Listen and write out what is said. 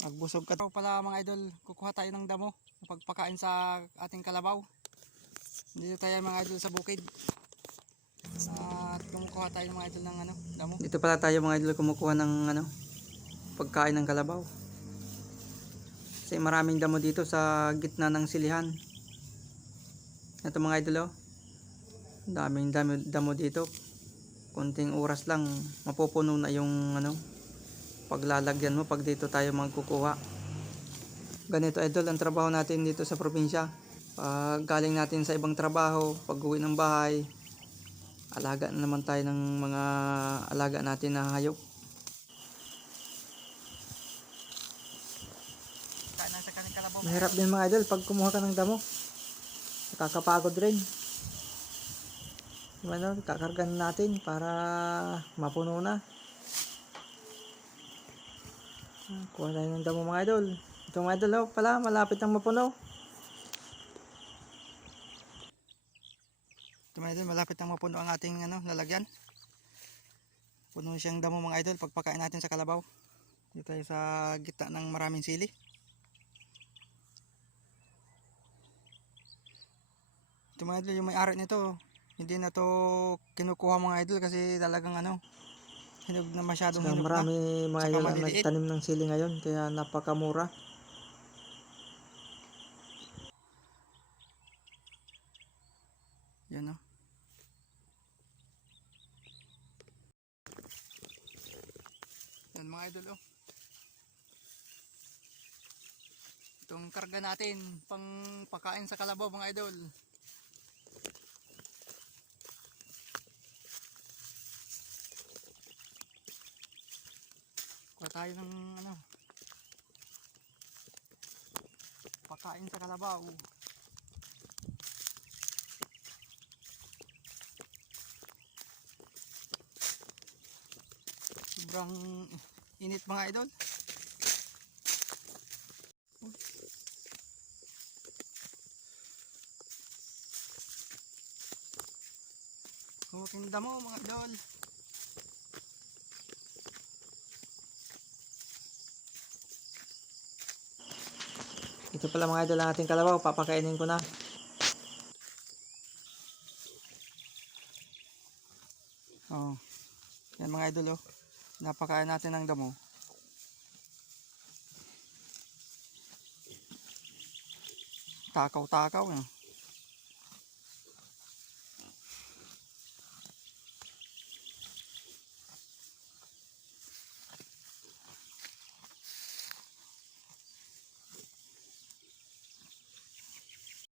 Magbusog ka pala mga idol, kukuha tayo ng damo pagpakain sa ating kalabaw. Dito tayo mga idol sa bukid. At kumukuha tayo mga idol ng damo. Dito pala tayo mga idol kumukuha ng pagkain ng kalabaw. Kasi maraming damo dito sa gitna ng silihan. Ito mga idol oh. Daming damo dito. Konting oras lang mapupuno na yung paglalagyan mo pag dito tayo magkukuha. Ganito idol ang trabaho natin dito sa probinsya. Pag galing natin sa ibang trabaho, pag uwi ng bahay, alaga na naman tayo ng mga alaga natin na hayop. Mahirap din mga idol pag kumuha ka ng damo. Nakakapagod rin. Kakargan natin para mapuno na. Kuha tayo ng damo mga idol. Ito mga idol pala malapit nang mapuno. Ito mga idol malapit nang mapuno ang ating lalagyan. Puno siyang damo mga idol pagpakain natin sa kalabaw. Dito tayo sa gitna ng maraming sili. Ito mga idol yung may-ari nito. Hindi na to kinukuha mga idol kasi talagang hinog na masyadong hinog na. Marami mga idol ang nagtanim ng sili ngayon kaya napakamura. Yan yan mga idol itong karga natin pang pakain sa kalabaw mga idol. Kuha tayo ng pakain sa kalabaw. Sobrang init mga idol. Kutin damo mga idol. Ito pala mga idol ang ating kalabaw, papakainin ko na. Oh. Yan mga idol napakain natin ng damo. Takaw-takaw